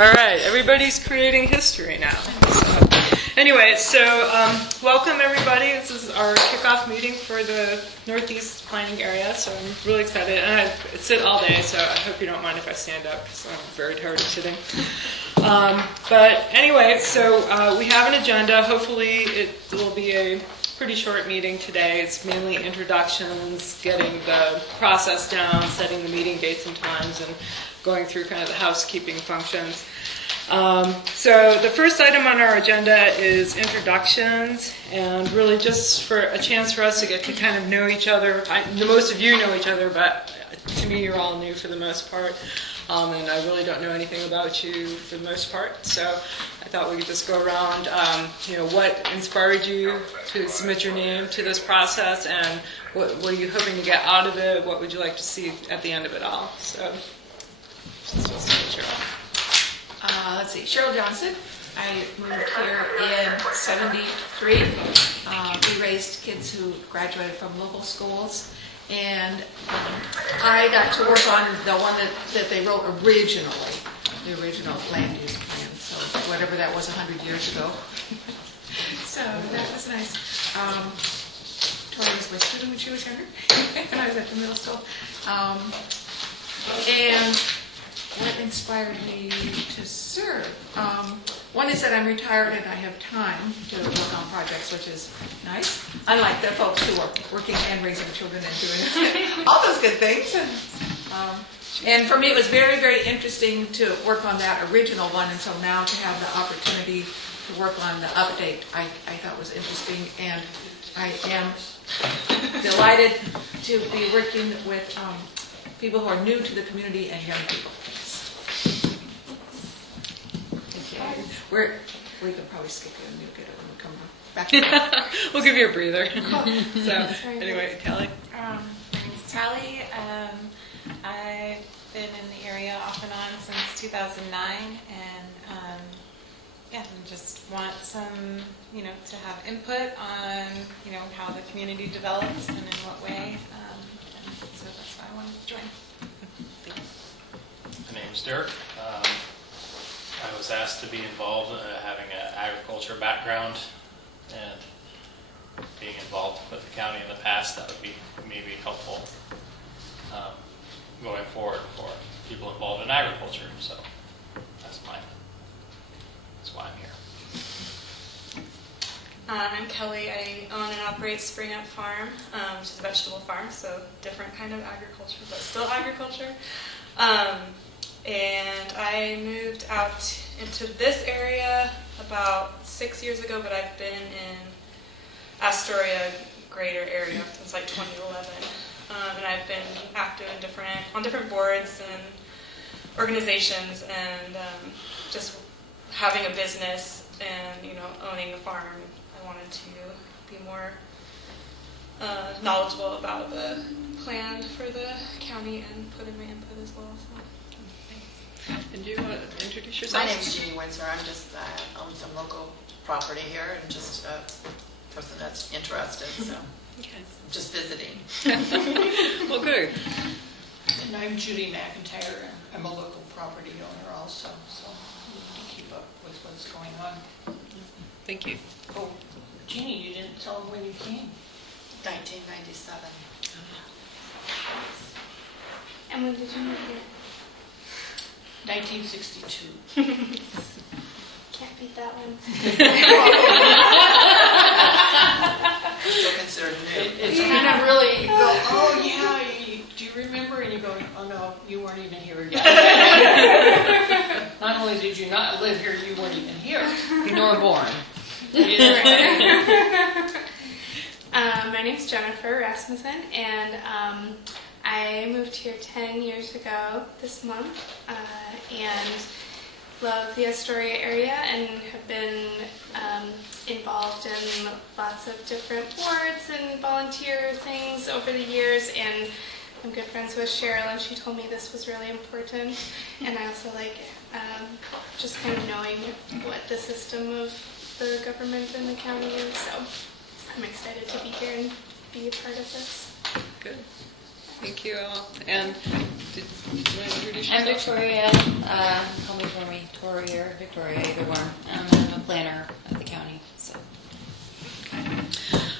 All right, everybody's creating history now. Anyway, so welcome everybody. This is our kickoff meeting for the Northeast Planning Area, so I'm really excited. And I sit all day, so I hope you don't mind if I stand up, because I'm very tired of sitting. But anyway, so we have an agenda. Hopefully it will be a pretty short meeting today. It's mainly introductions, getting the process down, setting the meeting dates and times, and going through kind of the housekeeping functions. So the first item on our agenda is introductions, and really just for a chance for us to get to kind of know each other. Most of you know each other, but to me you're all new for the most part, and I really don't know anything about you for the most part. So I thought we could just go around, what inspired you to submit your name to this process, and what are you hoping to get out of it? What would you like to see at the end of it all? So just let's see, Cheryl Johnson. I moved here in '73. We raised kids who graduated from local schools, and I got to work on the one that they wrote originally, the original land use plan, so whatever that was 100 years ago. So that was nice. Tori was my student when she was younger, when I was at the middle school. And what inspired me to serve? One is that I'm retired and I have time to work on projects, which is nice. Unlike the folks who are working and raising children and doing all those good things. And for me, it was very, very interesting to work on that original one, and so now to have the opportunity to work on the update, I thought was interesting, and I am delighted to be working with people who are new to the community and young people. We can probably skip it and you'll get it when we come back. We'll give you a breather. So, anyway, Kelly. My name is Tally. I've been in the area off and on since 2009, and I just want some, to have input on, how the community develops and in what way. And so that's why I wanted to join. My name's Dirk. I was asked to be involved having an agriculture background and being involved with the county in the past. That would be maybe helpful going forward for people involved in agriculture. So that's why I'm here. I'm Kelly. I own and operate Spring Up Farm, which is a vegetable farm, so different kind of agriculture, but still agriculture. And I moved out into this area about 6 years ago, but I've been in Astoria greater area since like 2011. And I've been active in on different boards and organizations, and just having a business and owning a farm. I wanted to be more knowledgeable about the plan for the county and put in my input as well. So. And do you want to introduce yourself? My name is Jeannie Windsor. I'm just own some local property here and just a person that's interested. So I'm just visiting. Well, good. And I'm Judy McIntyre. I'm a local property owner also, so I need to keep up with what's going on. Thank you. Oh, Jeannie, you didn't tell them when you came. 1997. And when did you move here? 1962. Can't beat that one. Still considered new. It's kind of really, you go, oh yeah, do you remember? And you go, oh no, you weren't even here yet. Not only did you not live here, you weren't even here. Nor born. My name's Jennifer Rasmussen, and I moved here 10 years ago this month, and love the Astoria area and have been involved in lots of different boards and volunteer things over the years, and I'm good friends with Cheryl, and she told me this was really important, and I also like just kind of knowing what the system of the government in the county is, so I'm excited to be here and be a part of this. Good. Thank you all. And did you want to introduce I'm yourself? Victoria. Call me for me, Tori or Victoria, either one. I'm a planner at the county. So.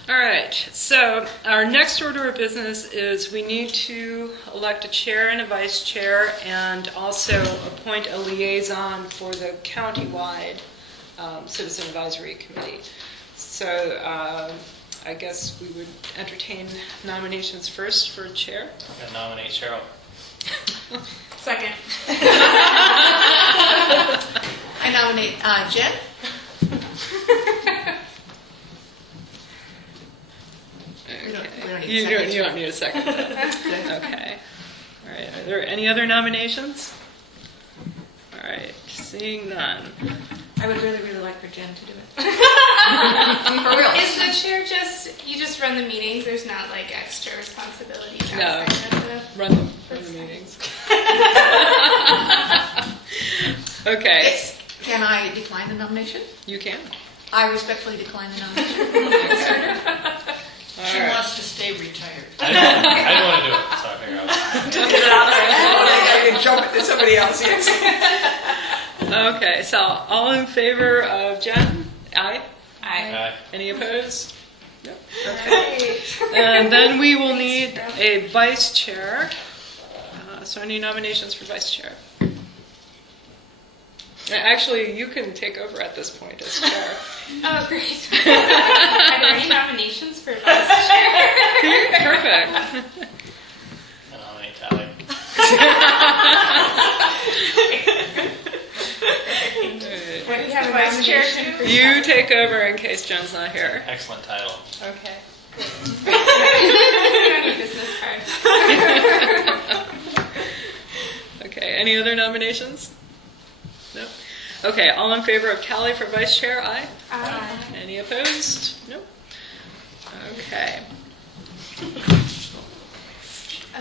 All right, so our next order of business is we need to elect a chair and a vice chair and also appoint a liaison for the countywide Citizen Advisory Committee. So I guess we would entertain nominations first for chair. I'm going to nominate Cheryl. Second. I nominate Jen. We don't need You seconds. don't need a second. Okay. All right. Are there any other nominations? All right. Seeing none. I would really, really like for Jen to do it. For real. Is the chair you just run the meetings? There's not like extra responsibilities No. outside of the... Run the meetings. Okay. Can I decline the nomination? You can. I respectfully decline the nomination. All She right. wants to stay retired. I didn't want to do it, so I figured out. Just get it out there. I can jump it to somebody else, yes. Okay. So all in favor of Jen? Aye. Aye. Any opposed? No. Okay. And then we will need a vice chair. So any nominations for vice chair? Actually, you can take over at this point as chair. Oh, great. Are there any nominations for vice chair? Perfect. I nominate Tally. We have a vice chair too. You take over in case Jen's not here. Excellent title. Okay. You don't need business card. Okay. Any other nominations? No. Okay. All in favor of Callie for vice chair? Aye. Any opposed? No. Okay.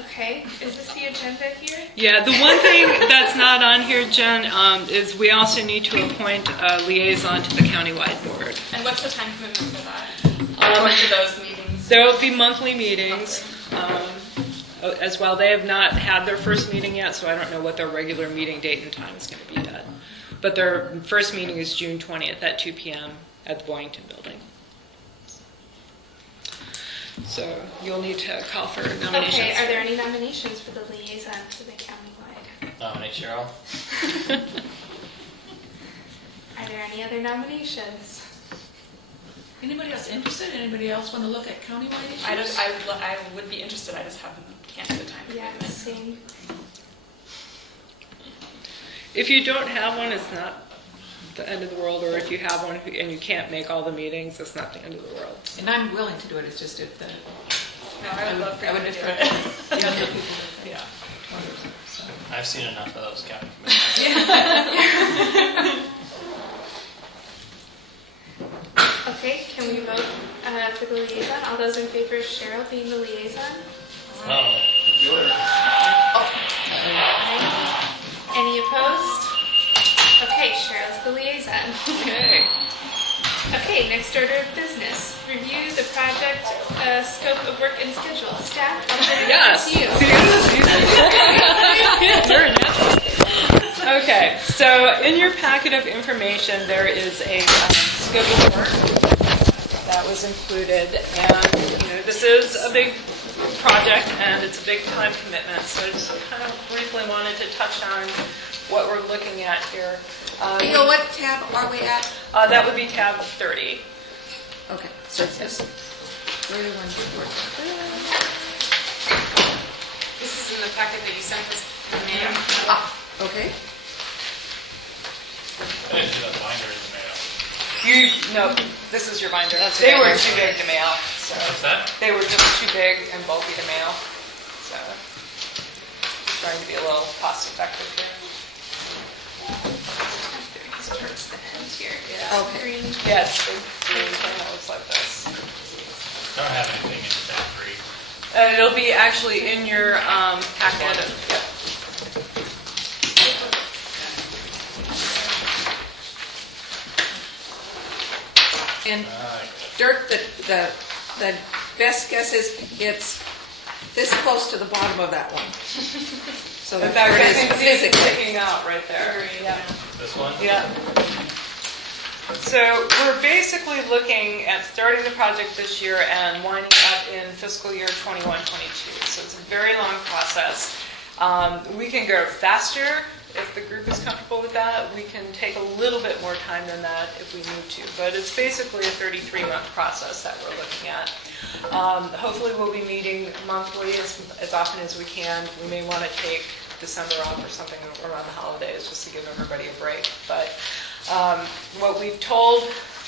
Okay, is this the agenda here? Yeah, the one thing that's not on here, Jen, is we also need to appoint a liaison to the countywide board. And what's the time commitment for that? Going to those meetings? There will be monthly meetings as well. They have not had their first meeting yet, so I don't know what their regular meeting date and time is going to be yet. But their first meeting is June 20th at 2 p.m. at the Boynton Building. So you'll need to call for nominations. Okay, are there any nominations for the liaison to the countywide? Nominate Cheryl. Are there any other nominations? Anybody else interested? Anybody else want to look at countywide issues? I would be interested, I just can't do the time Yeah, commitment. same. If you don't have one, it's not the end of the world, or if you have one and you can't make all the meetings, it's not the end of the world. And I'm willing to do it, it's just if the No, I would love for I you would to do defer it. younger people. Yeah. So. I've seen enough of those county committees. Okay, can we vote for the liaison? All those in favor of Cheryl being the liaison? Oh, Aye. Any opposed? Okay, Cheryl's the liaison. Okay. Okay, next order of business. Review the project scope of work and schedule. Staff, I'll turn it over Yes. to you. You're a natural. Okay, so in your packet of information, there is a scope of work that was included, and this is a big project and it's a big time commitment. So I just kind of briefly wanted to touch on what we're looking at here. You know what tab are we at? That would be tab 30. Okay, so it says 31 report. This is in the packet that you sent us in the mail. Ah, okay. I didn't do that binder in the mail. No, this is your binder. That's They your were binder. too big to mail, so What's that? they were just too big and bulky to mail. So trying to be a little cost effective here. It's towards the end here. Okay. Green. Yes, the green thing that looks like this. I don't have anything in tab 3. It'll be actually in your packet. Yep. And Dirk, the best guess is it's this close to the bottom of that one. So In that fact, it I is can see it physically. sticking out right there. Yeah. This one? Yeah. So we're basically looking at starting the project this year and winding up in fiscal year 21-22. So it's a very long process. We can go faster if the group is comfortable with that. We can take a little bit more time than that if we need to. But it's basically a 33-month process that we're looking at. Hopefully we'll be meeting monthly as often as we can. We may want to take December off or something around the holidays just to give everybody a break. But what we've told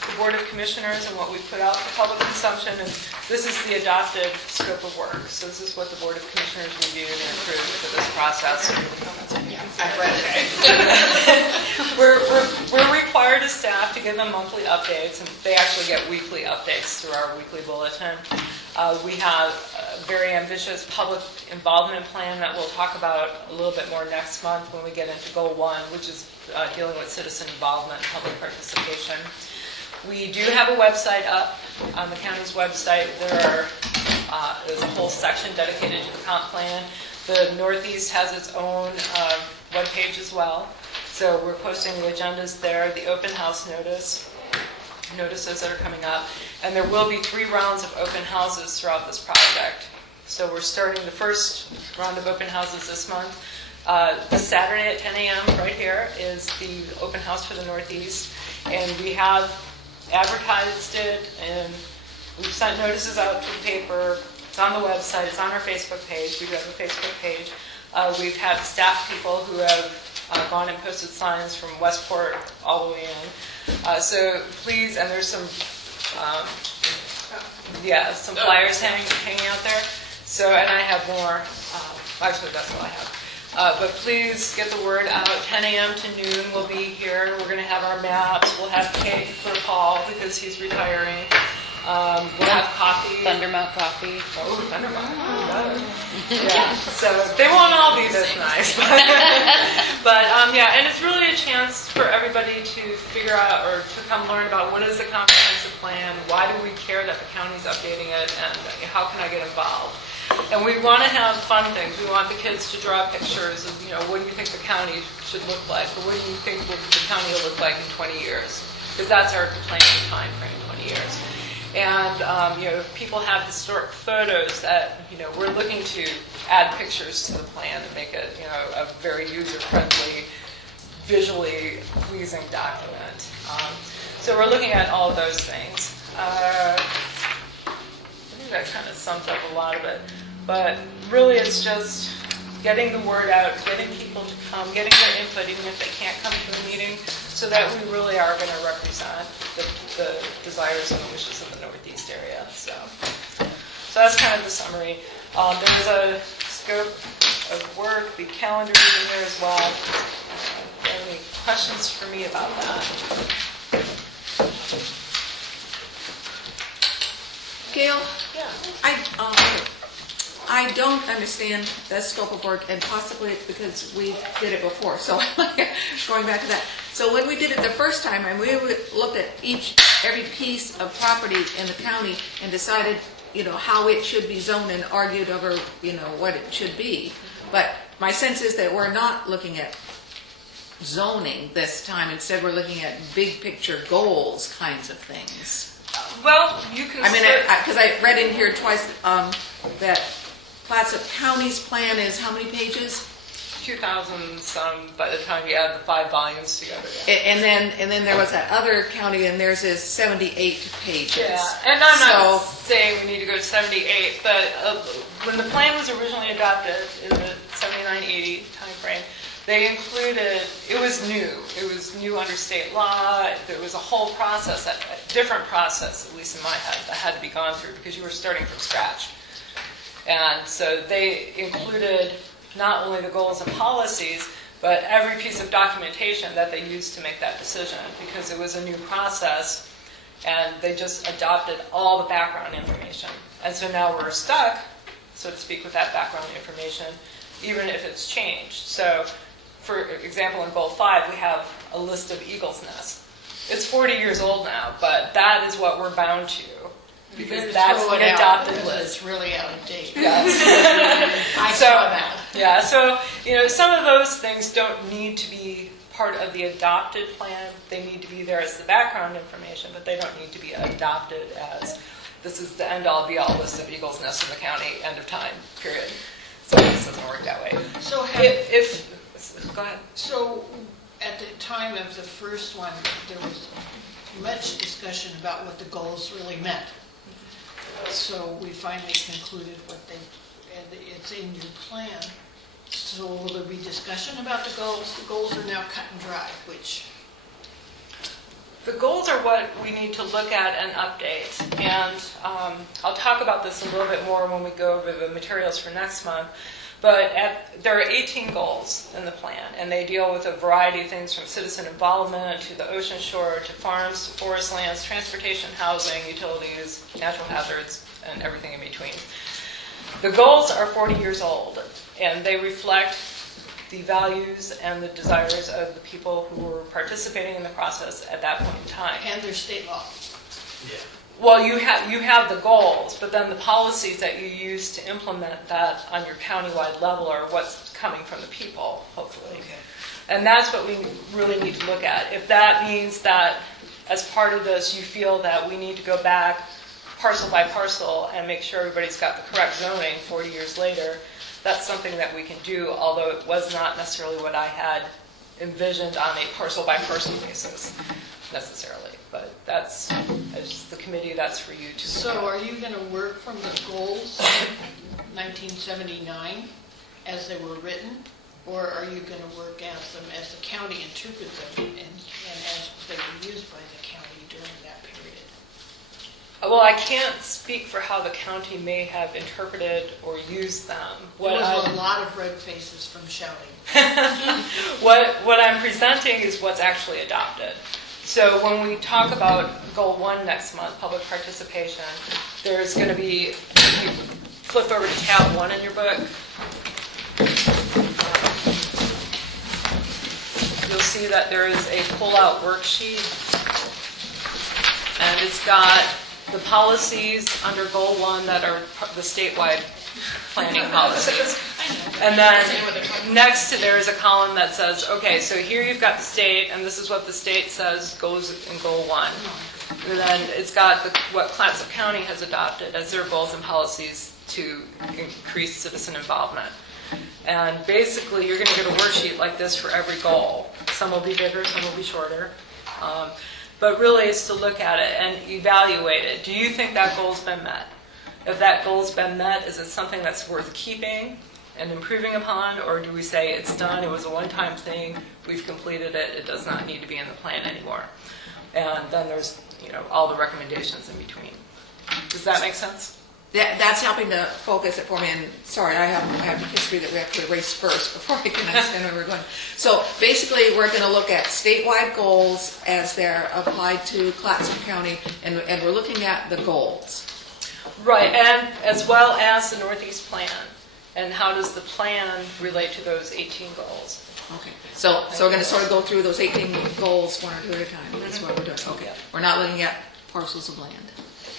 the Board of Commissioners and what we've put out for public consumption, and this is the adopted scope of work. So this is what the Board of Commissioners reviewed and approved for this process. I've read it. We're required as staff to give them monthly updates, and they actually get weekly updates through our weekly bulletin. We have a very ambitious public involvement plan that we'll talk about a little bit more next month when we get into Goal 1, which is dealing with citizen involvement and public participation. We do have a website up on the county's website. There's a whole section dedicated to the comp plan. The Northeast has its own webpage as well. So we're posting the agendas there, the open house notices that are coming up. And there will be 3 rounds of open houses throughout this project. So we're starting the first round of open houses this month. This Saturday at 10 a.m. right here is the open house for the Northeast. And we have advertised it, and we've sent notices out to the paper. It's on the website. It's on our Facebook page. We do have a Facebook page. We've had staff people who have gone and posted signs from Westport all the way in. So please, and there's some flyers hanging out there. So, and I have more. Actually, that's all I have. But please get the word out. 10 a.m. to noon we'll be here. We're going to have our maps. We'll have cake for Paul because he's retiring. We'll have coffee. Thundermount coffee. Oh, Thundermount. Yeah. So they won't all be this nice. But yeah, and it's really a chance for everybody to figure out or to come learn about what is the comprehensive plan, why do we care that the county's updating it, and how can I get involved. And we want to have fun things. We want the kids to draw pictures of, what do you think the county should look like, or what do you think the county will look like in 20 years? Because that's our planning time frame, 20 years. And, if people have historic photos that, we're looking to add pictures to the plan and make it, a very user-friendly, visually pleasing document. So we're looking at all of those things. I think that kind of sums up a lot of it. But really it's just getting the word out, getting people to come, getting their input, even if they can't come to a meeting, so that we really are going to represent the desires and the wishes of the Northeast area. So that's kind of the summary. There's a scope of work, the calendar is in there as well. Any questions for me about that? Gail, Yeah. I don't understand the scope of work, and possibly it's because we did it before. So going back to that. So when we did it the first time, and we looked at every piece of property in the county and decided, how it should be zoned and argued over, what it should be. But my sense is that we're not looking at zoning this time. Instead, we're looking at big picture goals kinds of things. Well, you can. Because I read in here twice that Clatsop County's plan is how many pages? 2,000 some by the time you add the 5 volumes together. And then there was that other county, and theirs is 78 pages. Yeah, and I'm not saying we need to go to 78, but when the plan was originally adopted in the 79-80 time frame, they included, it was new under state law. There was a whole process, a different process, at least in my head, that had to be gone through because you were starting from scratch. And so they included not only the goals and policies, but every piece of documentation that they used to make that decision, because it was a new process, and they just adopted all the background information. And so now we're stuck, so to speak, with that background information, even if it's changed. So, for example, in Goal 5, we have a list of eagle's nests. It's 40 years old now, but that is what we're bound to. because that's Throw it the out adopted because list. It's really out of date. Yes. I So- saw that. Yeah, so, some of those things don't need to be part of the adopted plan. They need to be there as the background information, but they don't need to be adopted as, this is the end-all, be-all list of eagles nests in the county, end of time, period. So this doesn't work that way. So Go ahead. So at the time of the first one, there was much discussion about what the goals really meant. So we finally concluded and it's in your plan. So will there be discussion about the goals? The goals are now cut and dry, which, The goals are what we need to look at and update. And I'll talk about this a little bit more when we go over the materials for next month. But there are 18 goals in the plan, and they deal with a variety of things from citizen involvement to the ocean shore to farms to forest lands, transportation, housing, utilities, natural hazards, and everything in between. The goals are 40 years old, and they reflect the values and the desires of the people who were participating in the process at that point in time. and there's state law. Well, you have the goals, but then the policies that you use to implement that on your countywide level are what's coming from the people, hopefully. And that's what we really need to look at. If that means that as part of this you feel that we need to go back parcel by parcel and make sure everybody's got the correct zoning 40 years later, that's something that we can do, although it was not necessarily what I had envisioned on a parcel by parcel basis necessarily. But that's, as the committee, that's for you to So look are you going to work from the goals of 1979 as they were written? Or are you going to work as them as the county interpret them and as they were used by the county during that period? Well, I can't speak for how the county may have interpreted or used them. There was a lot of red faces from shouting. What I'm presenting is what's actually adopted. So when we talk about Goal 1 next month, public participation, there's going to be, if you flip over to tab 1 in your book, you'll see that there is a pull-out worksheet, and it's got the policies under Goal 1 that are the statewide planning policies. And then next to there is a column that says, okay, so here you've got the state, and this is what the state says goes in Goal 1. And then it's got what Clatsop County has adopted as their goals and policies to increase citizen involvement. And basically, you're going to get a worksheet like this for every goal. Some will be bigger, some will be shorter. But really, it's to look at it and evaluate it. Do you think that goal's been met? If that goal's been met, is it something that's worth keeping and improving upon, or do we say it's done, it was a one-time thing, we've completed it, it does not need to be in the plan anymore? And then there's, all the recommendations in between. Does that make sense? That's helping to focus it for me, and sorry, I have the history that we have to erase first before I can understand where we're going. So basically, we're going to look at statewide goals as they're applied to Clatsop County, and we're looking at the goals. Right, and as well as the Northeast Plan. And how does the plan relate to those 18 goals? Okay, so we're going to sort of go through those 18 goals one or two at a time. That's what we're doing. Okay, Yeah. we're not looking at parcels of land.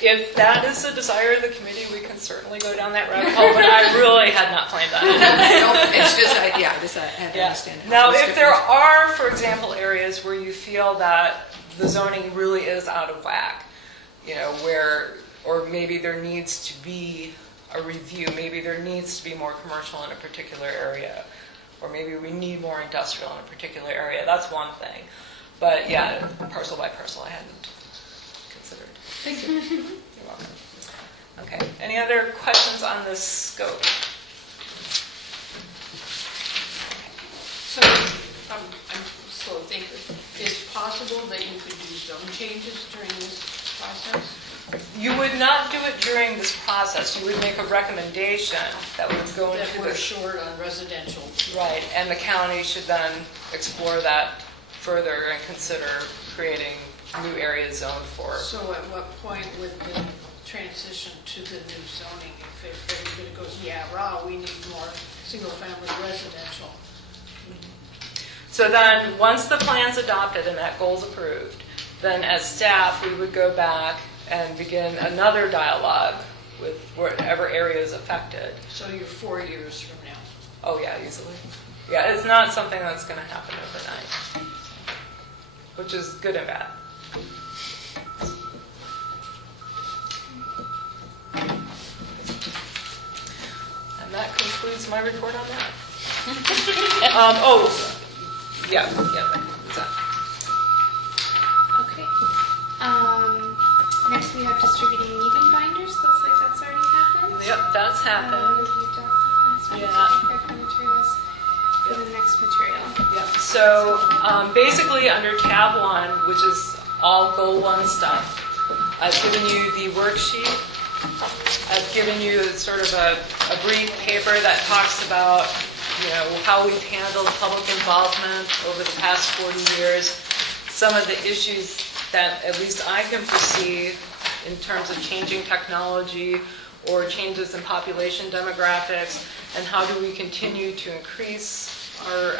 If that is the desire of the committee, we can certainly go down that rabbit hole, but I really had not planned on it. No, it's just, I had to Yeah. understand. how Now, it's if there different. are, for example, areas where you feel that the zoning really is out of whack, or maybe there needs to be a review, maybe there needs to be more commercial in a particular area, or maybe we need more industrial in a particular area, that's one thing. But yeah, parcel by parcel, I hadn't considered. Thank you. You're welcome. Okay, any other questions on this scope? So I'm slow thinker. Is it possible that you could do zone changes during this process? You would not do it during this process. You would make a recommendation that would go That into we're the... short on residential. Right, and the county should then explore that further and consider creating new areas zoned for... So at what point would the transition to the new zoning, if everybody goes, yeah, we need more single-family residential? So then, once the plan's adopted and that goal's approved, then as staff, we would go back and begin another dialogue with whatever area is affected. So you're 4 years from now. Oh yeah, easily. Yeah, it's not something that's going to happen overnight, which is good and bad. And that concludes my report on that. Yeah, exactly. Okay. Next we have distributing meeting binders. Looks like that's already happened. Yep, that's happened. Yeah. Materials for the next material. Yeah. So basically, under tab 1, which is all goal 1 stuff, I've given you the worksheet. I've given you sort of a brief paper that talks about, how we've handled public involvement over the past 40 years, some of the issues that at least I can perceive in terms of changing technology or changes in population demographics, and how do we continue to increase our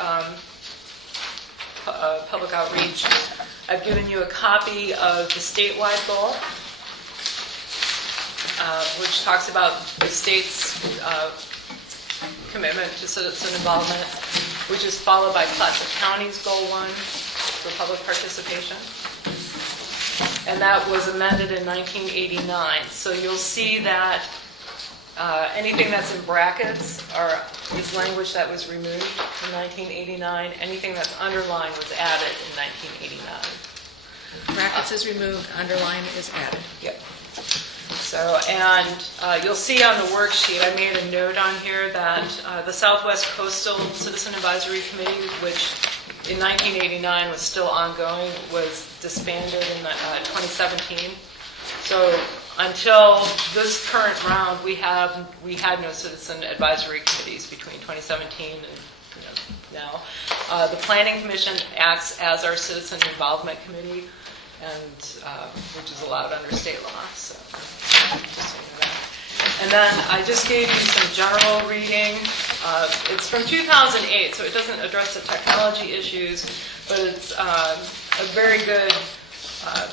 public outreach. I've given you a copy of the statewide goal, which talks about the state's commitment to citizen involvement, which is followed by Clatsop County's Goal 1 for public participation. And that was amended in 1989. So you'll see that anything that's in brackets is language that was removed in 1989. Anything that's underlined was added in 1989. Brackets is removed, underline is added. Yep. So, and you'll see on the worksheet, I made a note on here that the Southwest Coastal Citizen Advisory Committee, which in 1989 was still ongoing, was disbanded in 2017. So until this current round, we had no citizen advisory committees between 2017 and now. The Planning Commission acts as our citizen involvement committee, and which is allowed under state law. So, just so you know that. And then I just gave you some general reading. It's from 2008, so it doesn't address the technology issues, but it's a very good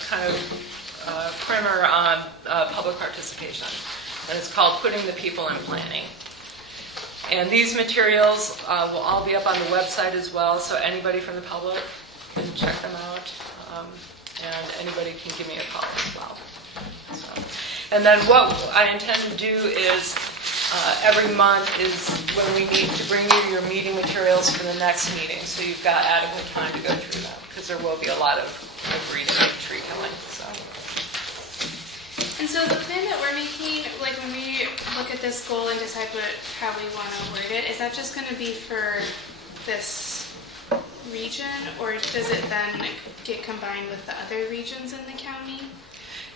kind of primer on public participation. And it's called Putting the People in Planning. And these materials will all be up on the website as well, so anybody from the public can check them out. And anybody can give me a call as well. So, and then what I intend to do is every month is when we need to bring you your meeting materials for the next meeting, so you've got adequate time to go through them, because there will be a lot of reading and tree killing. So. And so the plan that we're making, like when we look at this goal and decide how we want to word it, is that just going to be for this region, or does it then get combined with the other regions in the county?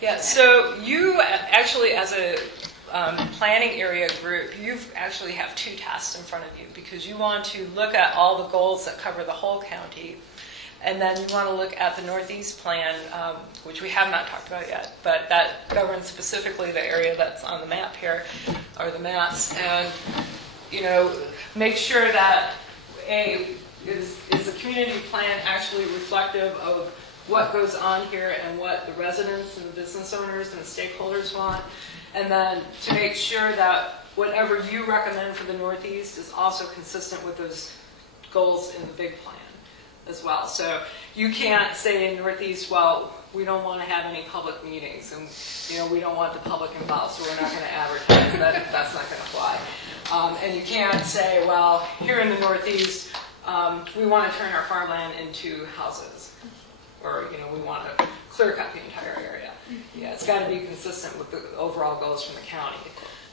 Yeah, so you actually, as a planning area group, you actually have 2 tasks in front of you, because you want to look at all the goals that cover the whole county, and then you want to look at the Northeast Plan, which we have not talked about yet, but that governs specifically the area that's on the map here, or the maps, and make sure that is the community plan actually reflective of what goes on here and what the residents and the business owners and the stakeholders want, and then to make sure that whatever you recommend for the Northeast is also consistent with those goals in the big plan as well. So you can't say in Northeast, well, we don't want to have any public meetings, and we don't want the public involved, so we're not going to advertise. That's not going to fly. And you can't say, well, here in the Northeast, we want to turn our farmland into houses, or we want to clear cut the entire area. Yeah, it's got to be consistent with the overall goals from the county.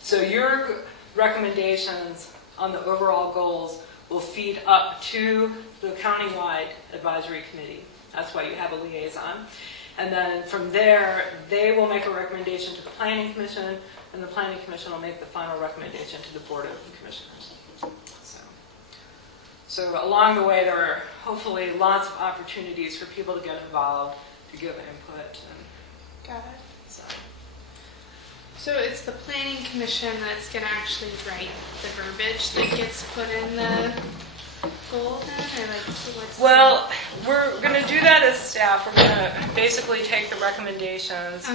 So your recommendations on the overall goals will feed up to the countywide advisory committee. That's why you have a liaison. And then from there, they will make a recommendation to the Planning Commission, and the Planning Commission will make the final recommendation to the Board of Commissioners. So along the way, there are hopefully lots of opportunities for people to get involved, to give input. Got it. So it's the Planning Commission that's going to actually write the verbiage that gets put in the goal then? Or what's well, we're going to do that as staff. We're going to basically take the recommendations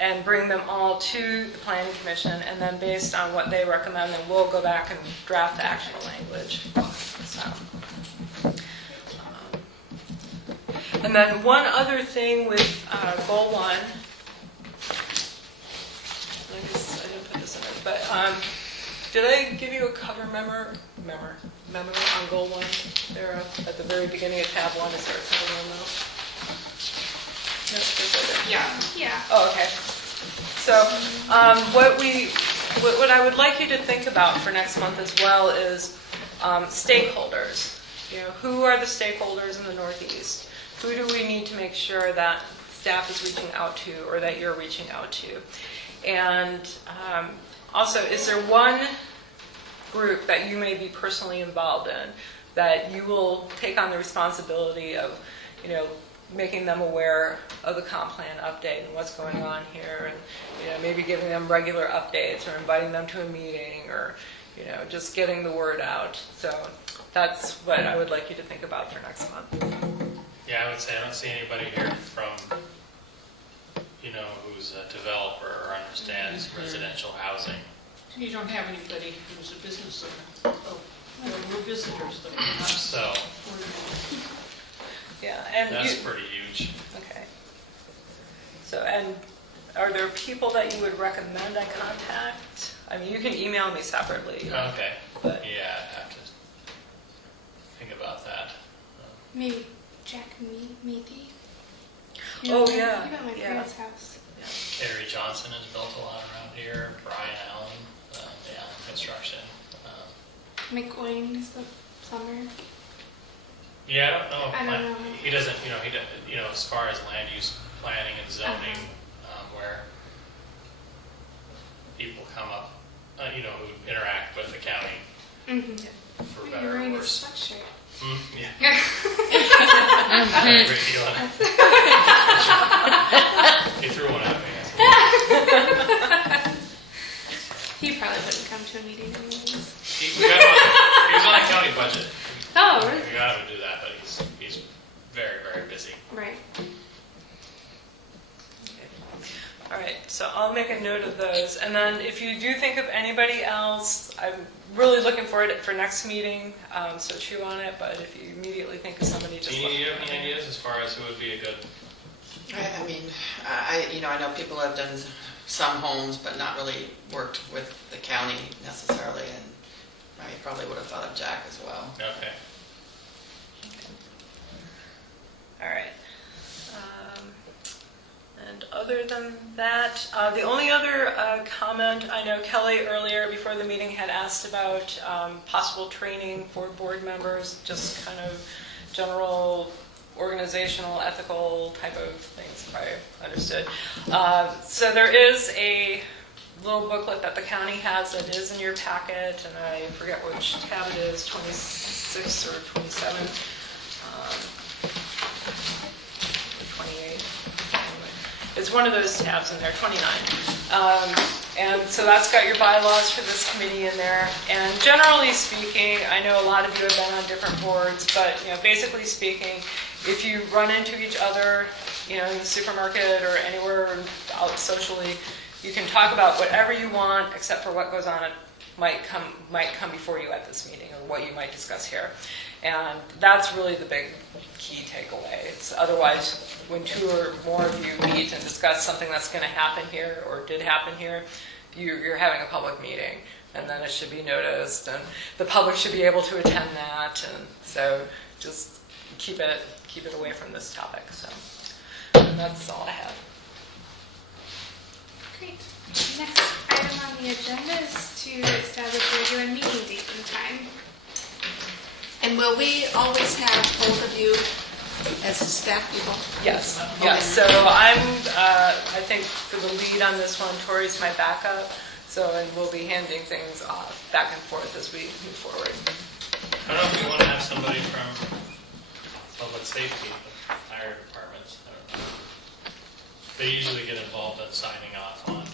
and bring them all to the Planning Commission, and then based on what they recommend, then we'll go back and draft the actual language. So, and then one other thing with Goal 1, I guess I didn't put this in it, but did I give you a cover memo on Goal 1? There at the very beginning of tab 1, is there a cover memo? No, Yeah. oh, okay. So what I would like you to think about for next month as well is stakeholders. You know, who are the stakeholders in the Northeast? Who do we need to make sure that staff is reaching out to, or that you're reaching out to? And also, is there one group that you may be personally involved in that you will take on the responsibility of, you know, making them aware of the comp plan update and what's going on here, and, you know, maybe giving them regular updates or inviting them to a meeting, or, you know, just getting the word out. So that's what I would like you to think about for next month. Yeah, I would say I don't see anybody here from, you know, who's a developer or understands residential housing. You don't have anybody who's a business owner. Oh, well, we're visitors though. We're not So Yeah, and that's pretty huge. Okay. So, and are there people that you would recommend I contact? I mean, you can email me separately. Okay. But Yeah, I'd have to think about that. Maybe Jack Meathy. Oh, yeah, He built my yeah. parents' house. Terry Johnson has built a lot around here. Brian Allen, the Allen Construction. McCoyne is the plumber. Yeah, I don't know. I don't know. He doesn't, you know, as far as land use planning and zoning, where people come up, you know, who interact with the county Mm-hmm. for You're better or wearing a worse. sweatshirt. Yeah. I have a great deal on it. He threw one at me. He probably wouldn't come to a meeting anyways. He was on a county budget. Oh, really? We got him to do that, but he's very, very busy. Right. All right, so I'll make a note of those. And then if you do think of anybody else, I'm really looking forward for next meeting, so chew on it. But if you immediately think of somebody, just Do let you me have know. any ideas as far as who would be a good? I mean, I know people have done some homes, but not really worked with the county necessarily, and I probably would have thought of Jack as well. Okay. All right. And other than that, the only other comment, I know Kelly earlier before the meeting had asked about possible training for board members, just kind of general organizational, ethical type of things, if I understood. So there is a little booklet that the county has that is in your packet, and I forget which tab it is, 26 or 27. 28. It's one of those tabs in there, 29. And so that's got your bylaws for this committee in there. And generally speaking, I know a lot of you have been on different boards, but basically speaking, if you run into each other, in the supermarket or anywhere out socially, you can talk about whatever you want, except for what goes on might come before you at this meeting, or what you might discuss here. And that's really the big key takeaway. It's otherwise, when two or more of you meet and discuss something that's going to happen here or did happen here, you're having a public meeting, and then it should be noticed, and the public should be able to attend that. And so just keep it away from this topic. So that's all I have. Great. Next item on the agenda is to establish a regular meeting date and time. And will we always have both of you as the staff people? Yes. Yes. So I'm, I think, for the lead on this one. Tori's my backup. And we'll be handing things off back and forth as we move forward. I don't know if you want to have somebody from public safety, the fire departments. I don't know. They usually get involved in signing off on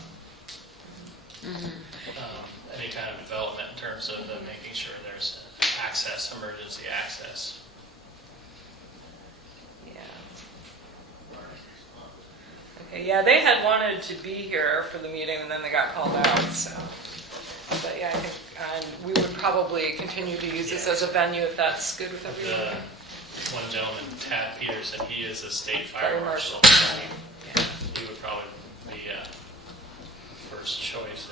any kind of development in terms of making sure there's access, emergency access. Yeah. Okay. Yeah, they had wanted to be here for the meeting and then they got called out, so. But yeah, I think we would probably continue to use this as a venue if that's good with everyone. One gentleman, Tad Peterson, he is a state fire marshal. Yeah. He would probably be first choice.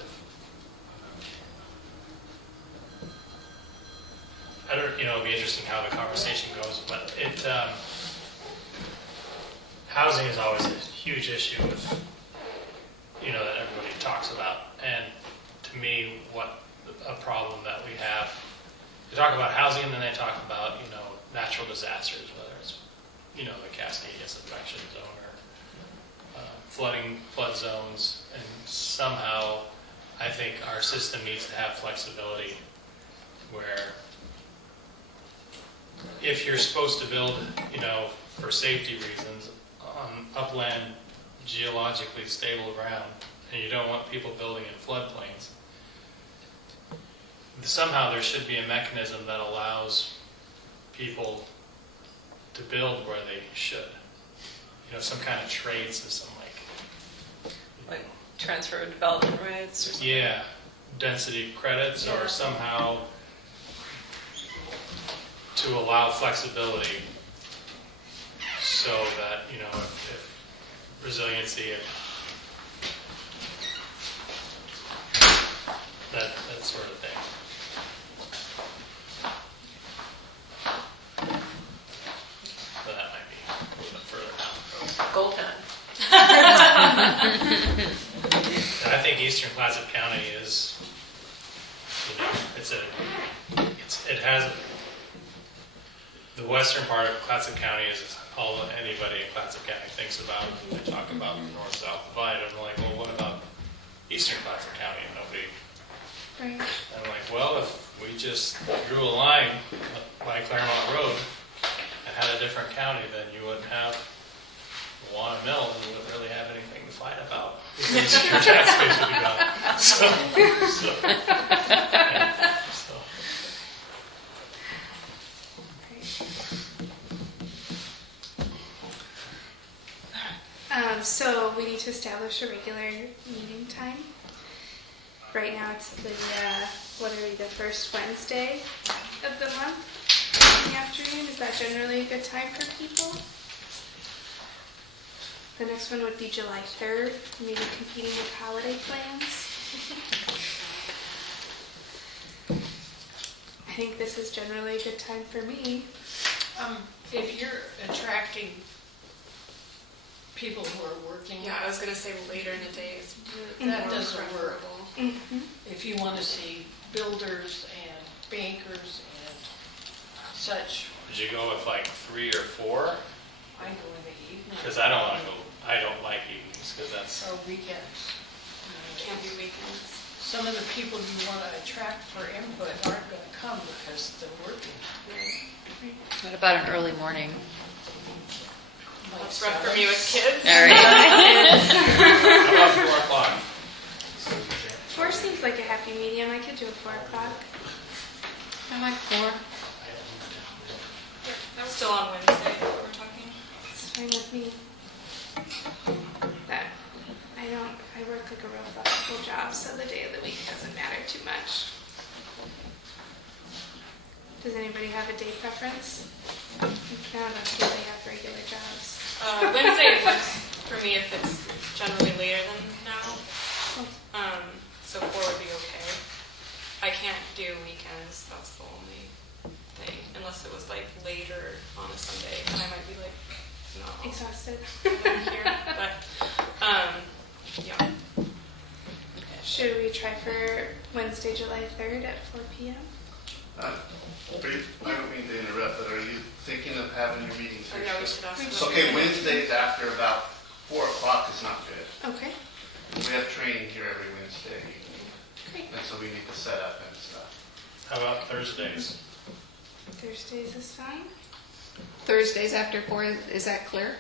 I don't, it'll be interesting how the conversation goes, but housing is always a huge issue with, that everybody talks about. And to me, what a problem that we have, they talk about housing and then they talk about, natural disasters, whether it's, the Cascades affection zone or flood zones. And somehow I think our system needs to have flexibility where if you're supposed to build, for safety reasons on upland, geologically stable ground, and you don't want people building in floodplains, somehow there should be a mechanism that allows people to build where they should. Some kind of trade system Like transfer of development rights or something. Yeah, density credits or somehow to allow flexibility so that, if resiliency and that sort of thing. But that might be a little bit further down the road. Goal time. And I think Eastern Clatsop County is, it has, the western part of Clatsop County is all anybody in Clatsop County thinks about when they talk about the north-south divide. I'm like, well, what about Eastern Clatsop County? And nobody. Right. I'm like, well, if we just drew a line by Claremont Road and had a different county, then you wouldn't have Wana Mill and you wouldn't really have anything to fight about because your tax base would be gone. So we need to establish a regular meeting time. Right now it's the first Wednesday of the month in the afternoon. Is that generally a good time for people? The next one would be July 3rd, maybe competing with holiday plans. I think this is generally a good time for me. If you're attracting people who are working, Yeah, I was going to say later in the day is that more doesn't work. preferable. Mm-hmm. If you want to see builders and bankers and such, Did you go with like 3 or 4? I go in the evening Because I don't want to go. I don't like evenings because that's. or weekends. Can't be weekends. Some of the people you want to attract for input aren't going to come because they're working. What about an early morning? That's rough for me with kids. All right. How about 4 o'clock? 4 seems like a happy medium. I could do a 4 o'clock. I like 4. That was still on Wednesday that we're talking. It's fine with me. But I work like a real flexible job, so the day of the week doesn't matter too much. Does anybody have a day preference? None of us really have regular jobs. Wednesday works for me if it's generally later than now. So 4 would be okay. I can't do weekends. That's the only thing. Unless it was like later on a Sunday, and I might be like, no, Exhausted. I'm here. But yeah. Should we try for Wednesday, July 3rd at 4 p.m.? I don't mean to interrupt, but are you thinking of having your meetings Oh, here? yeah, we should ask. Okay, Wednesdays after about 4 o'clock is not good. Okay. We have training here every Wednesday, Great. and so we need to set up and stuff. How about Thursdays? Thursdays is fine. Thursdays after 4, is that clear?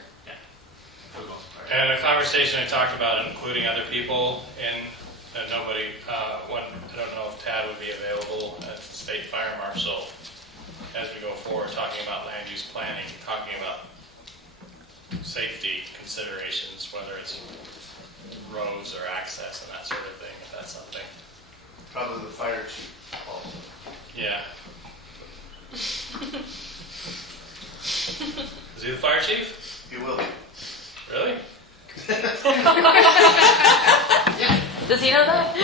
For the most part. And a conversation I talked about including other people in nobody. I don't know if Tad would be available as the state fire marshal as we go forward, talking about land use planning, talking about safety considerations, whether it's roads or access and that sort of thing, if that's something. Probably the fire chief also. Yeah. Is he the fire chief? He will be. Really? Does he know that?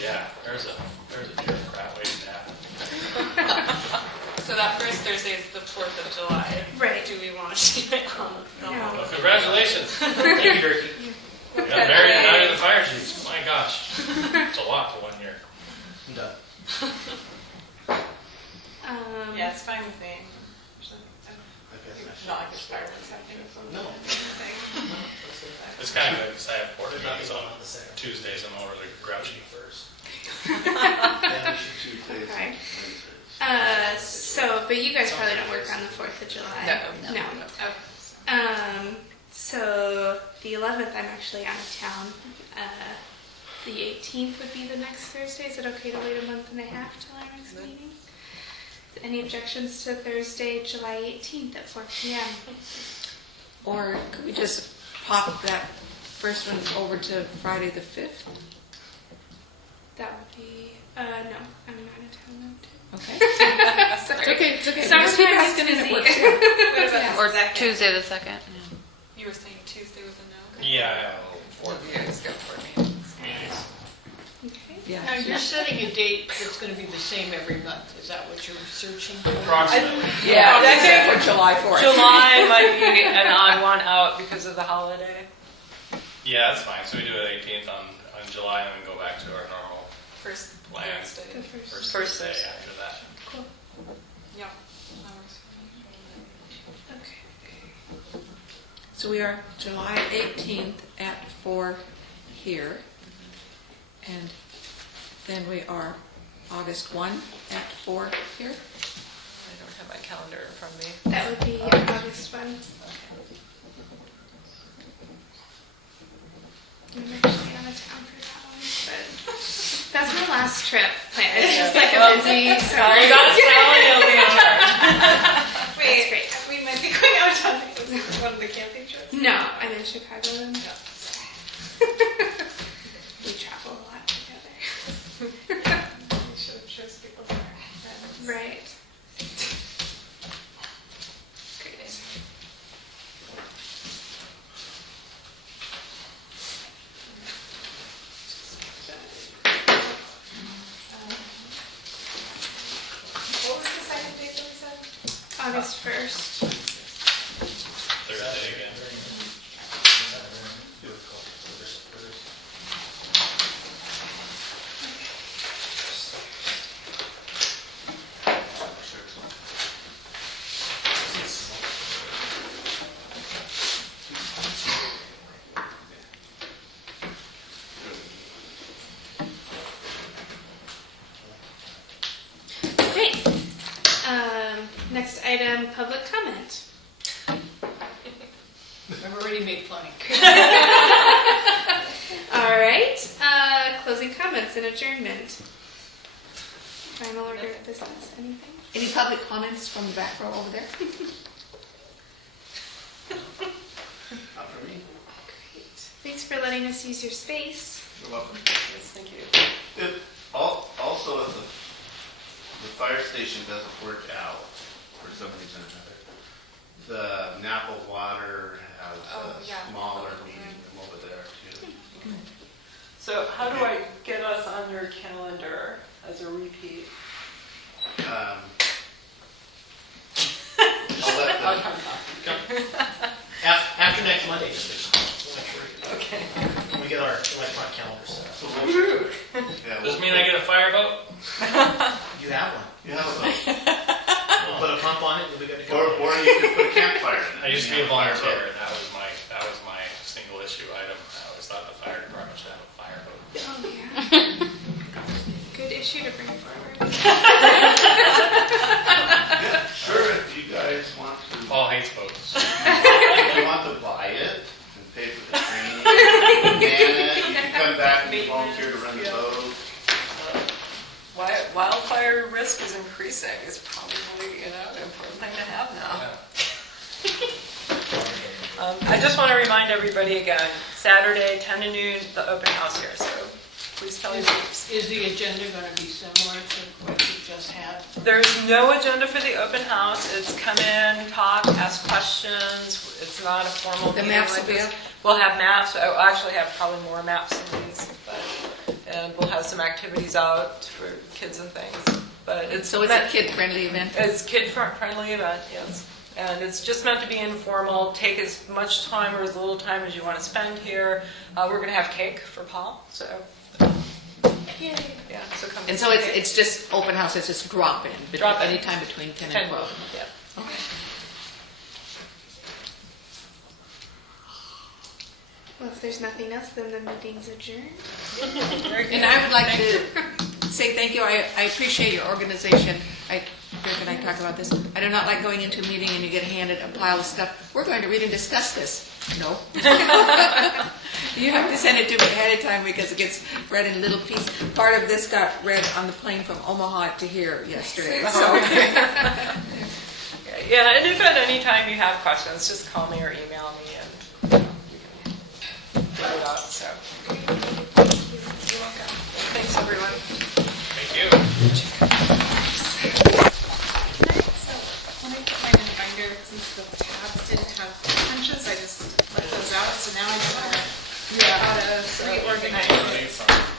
Yeah, there's a bureaucrat waiting to happen. So that first Thursday is the 4th of July. Right. Do we want to do it on the No. Well, congratulations. Thank you, Turkey. You got married and now you're the fire chief. My gosh. It's a lot for 1 year. I'm done. Yeah, it's fine with me. Okay. Not like there's fireworks happening or something. No. It's kind of good because I have porta johns on Tuesdays. I'm already grouchy. Yeah, we should Tuesdays Okay. and Wednesdays. But you guys probably don't work on the 4th of July. No. No. So the 11th, I'm actually out of town. The 18th would be the next Thursday. Is it okay to wait a month and a half till our next meeting? Any objections to Thursday, July 18th at 4 p.m.? Or could we just pop that first one over to Friday the 5th? That would be, no, I'm out of town now too. Okay. Sorry. It's okay, it's okay. Sometimes Keep it's asking and it busy. works. What about Or the second? Tuesday the 2nd. You were saying Tuesday was a no? Yeah, I have a little Let's go for me. meetings. Okay. Yeah. Now, you're setting a date that's going to be the same every month. Is that what you're searching for? Approximately. Yeah, that's it for July 4th. July might be an odd one out because of the holiday. Yeah, that's fine. So we do it 18th on July and then go back to our normal First plan. Thursday. The first. First First Thursday Thursday. after that. Cool. Yeah, that works for me. Okay. So we are July 18th at 4 here. And then we are August 1 at 4 here. I don't have my calendar in front of me. That would be August 1. I'm actually out of town for that one, but that's my last trip planned. It's just like a busy Sorry, that's Sally. That's great. We might be going out of town because it's one of the camping trips. No, I'm in Chicago then. We travel a lot together. We should have chosen people that are friends. Right. Great. What was the second date that we said? August 1st. Thursday again. Great. Next item, public comment. I've already made plenty. All right. Closing comments and adjournment. Final order of business. Anything? Any public comments from the back row over there? Not for me. Great. Thanks for letting us use your space. You're welcome. Yes, thank you. Also, if the fire station doesn't work out for some reason or another, the Napa Water has Oh, a yeah. smaller meeting room over there too. So how do I get us on your calendar as a repeat? I'll I'll let come talk. After next Monday, just to make sure Okay. we get our electronic calendar set up. yeah, Does it mean I get a fireboat? You have one. you have a vote. We'll put a pump on it, you'll be good to go. Or you could put a campfire in it. I used to be a You have volunteer, fireboat. and that was my single issue item. I always thought the fire department should have a fireboat. Oh yeah. Good issue to bring forward. Sure, if you guys want to, Paul hates boats. if you want to buy it and pay for the training, man it, you can come back and volunteer to run the boat. Wildfire risk is increasing. is probably, an important thing to have now. I just want to remind everybody again, Saturday, 10 to noon, the open house here, so please tell your groups. Is the agenda going to be similar to what you just had? There's no agenda for the open house. It's come in, talk, ask questions. It's not a formal The meeting maps like will be this. up? We'll have maps. I'll actually have probably more maps than these, and we'll have some activities out for kids and things. But it's So it's a kid-friendly event? It's kid-friendly event, yes. And it's just meant to be informal. Take as much time or as little time as you want to spend here. We're going to have cake for Paul, so. Yay. Yeah, so come. And so it's just open house, it's just drop in, Drop in. anytime between 10 10 and 12. Yeah. Okay. Well, if there's nothing else, then the meeting's adjourned. And I would like to say thank you. I appreciate your organization. Dirk and I talk about this. I do not like going into a meeting and you get handed a pile of stuff. We're going to read and discuss this. No. You have to send it to me ahead of time because it gets read in little pieces. Part of this got read on the plane from Omaha to here yesterday. So. Yeah, and if at any time you have questions, just call me or email me and we can figure it out. So, You're welcome. thanks everyone. Thank you. So when I put mine in the binder, since the tabs didn't have punches, I just left those out. So now I just want to reorganize. From